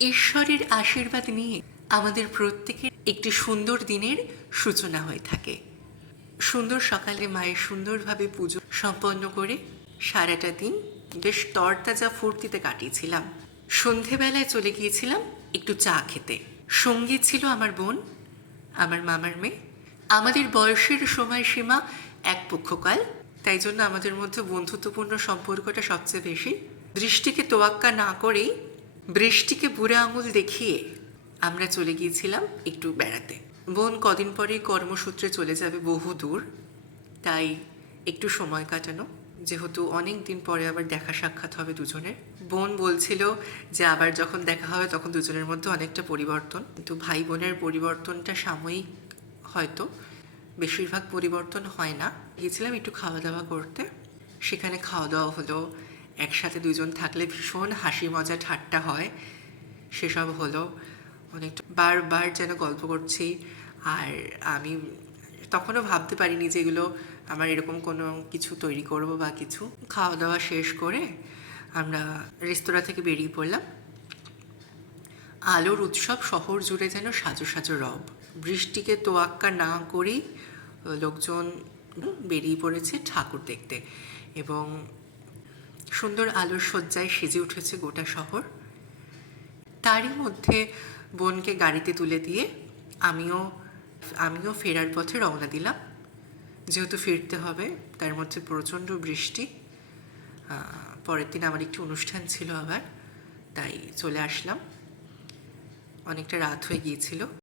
ঈশ্বরের আশীর্বাদ নিয়ে আমাদের প্রত্যেকের একটি সুন্দর দিনের সূচনা হয়ে থাকে। সুন্দর সকালে মায়ের সুন্দরভাবে পুজো সম্পন্ন করে সারাটা দিন বেশ তরতাজা ফুর্তিতে কাটিয়েছিলাম। সন্ধেবেলায় চলে গিয়েছিলাম একটু চা খেতে। সঙ্গে ছিল আমার বোন, আমার মামার মেয়ে। আমাদের বয়সের সময়সীমা এক পক্ষকাল, তাই জন্য আমাদের মধ্যে বন্ধুত্বপূর্ণ সম্পর্কটা সবচেয়ে বেশি। দৃষ্টিকে তোয়াক্কা না করেই বৃষ্টিকে বুড়ো আঙুল দেখিয়ে আমরা চলে গিয়েছিলাম একটু বেড়াতে। বোন কদিন পরেই কর্মসূত্রে চলে যাবে বহু দূর, তাই একটু সময় কাটানো, যেহেতু অনেক দিন পরে আবার দেখা সাক্ষাৎ হবে দুজনের। বোন বলছিল যে আবার যখন দেখা হবে তখন দুজনের মধ্যে অনেকটা পরিবর্তন, কিন্তু ভাই বোনের পরিবর্তনটা সাময়িক, হয়তো বেশিরভাগ পরিবর্তন হয় না। গিয়েছিলাম একটু খাওয়া দাওয়া করতে, সেখানে খাওয়া দাওয়া হলো। একসাথে দুজন থাকলে ভীষণ হাসি মজা ঠাট্টা হয়, সেসব হলো। অনেকটা বারবার যেন গল্প করছি, আর আমি তখনও ভাবতে পারিনি যে এগুলো আমার এরকম কোনো কিছু তৈরি করব বা কিছু। খাওয়া দাওয়া শেষ করে আমরা রেস্তোরাঁ থেকে বেরিয়ে পড়লাম। আলোর উৎসব শহর জুড়ে যেন সাজো সাজো রব। বৃষ্টিকে তোয়াক্কা না করেই লোকজন বেরিয়ে পড়েছে ঠাকুর দেখতে, এবং সুন্দর আলোর সজ্জায় সেজে উঠেছে গোটা শহর। তারই মধ্যে বোনকে গাড়িতে তুলে দিয়ে আমিও আমিও ফেরার পথে রওনা দিলাম। যেহেতু ফিরতে হবে, তার মধ্যে প্রচণ্ড বৃষ্টি। পরের দিন আমার একটি অনুষ্ঠান ছিল আবার, তাই চলে আসলাম। অনেকটা রাত হয়ে গিয়েছিল।